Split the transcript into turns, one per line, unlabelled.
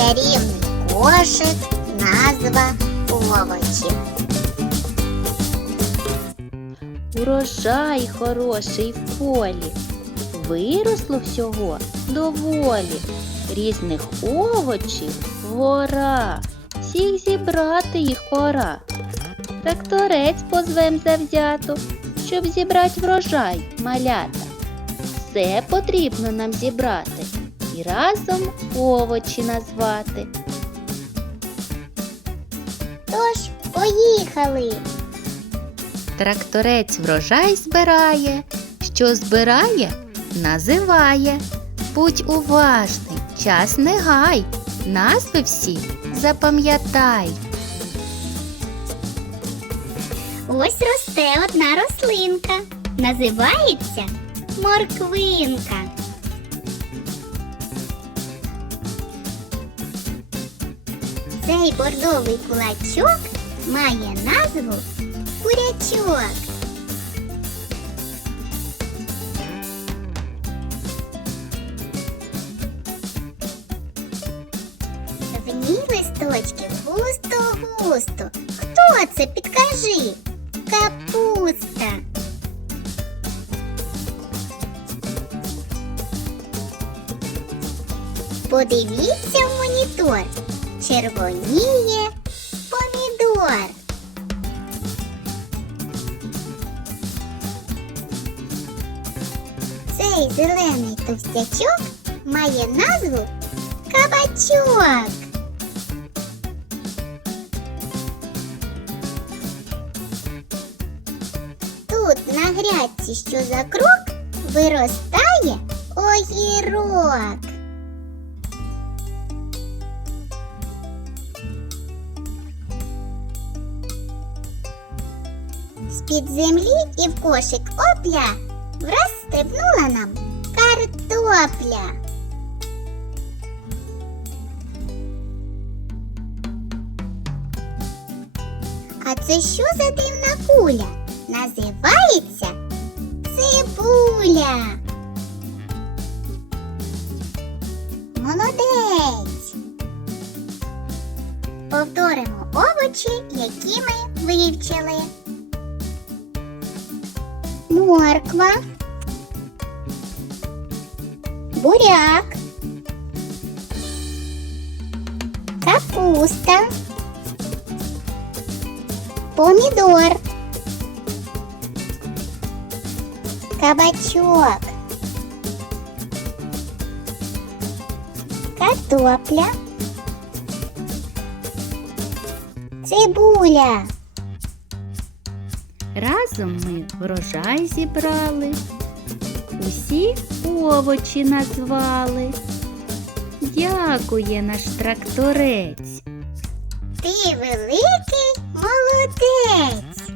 чарівний кошик, назва овочів.
Урожай хороший в полі. Виросло всього доволі. Різних овочів гора. Всіх зібрати їх пора. Тракторець позвем завзято, щоб зібрати врожай малята. Все потрібно нам зібрати і разом овочі назвати.
Тож, поїхали!
Тракторець врожай збирає, що збирає, називає. Будь уважний, час не гай, назви всі запам'ятай.
Ось росте одна рослинка. Називається морквинка. Цей бордовий кулачок має назву курячок. В ній листочків густо-густо. Хто це? Підкажи. Капуста. Подивіться в монітор. Червоніє помідор. Цей зелений товстячок має назву кабачок. Тут на грядці, що за крок, виростає огірок. З-під землі і в кошик опля враз стрибнула нам картопля. А це що за дивна куля? Називається цибуля. Молодець. Повторимо овочі, які ми вивчили. Морква. Буряк. Капуста. Помідор. Кабачок. Картопля. Цибуля.
Разом ми врожай зібрали, усі овочі назвали. Дякує наш тракторець.
Ти великий молодець.